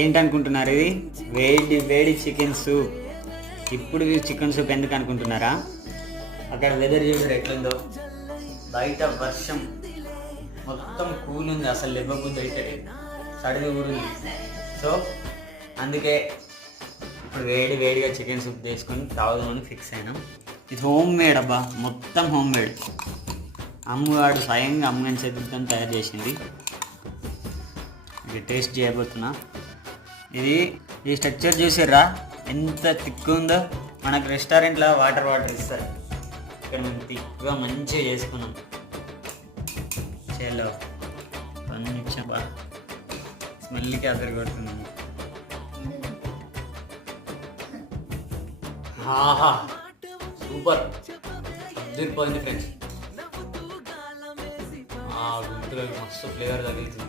ఏంటనుకుంటున్నారు? ఇది వేడి వేడి చికెన్ సూప్. ఇప్పుడు చికెన్ సూప్ ఎందుకు అనుకుంటున్నారా? అక్కడ వెదర్ చూసారు ఎట్లుందో, బయట వర్షం, మొత్తం కూల్ ఉంది, అసలు లేవబుద్ధి అయితే సడగా ఊరుంది. సో అందుకే ఇప్పుడు వేడి వేడిగా చికెన్ సూప్ చేసుకొని తాగుదామని ఫిక్స్ అయినాం. ఇది హోమ్ మేడ్ అబ్బా, మొత్తం హోమ్ మేడ్. అమ్మగాడు స్వయంగా అమ్మని చేతులతో తయారు చేసింది. ఇది టేస్ట్ చేయబోతున్నా. ఈ స్ట్రక్చర్ చూసారా ఎంత థిక్ ఉందో? మనకు రెస్టారెంట్లో వాటర్ ఇస్తారు, ఇక్కడ మేము థిక్గా మంచిగా చేసుకున్నాం. చేలో కొంచెం బా స్మెల్కి అదరు కొడుతున్నాము. ఆహా, సూపర్, అద్దరిపోయింది ఫ్రెండ్స్. గుంటూరు మస్తు ఫ్లేవర్ తగులుతుంది.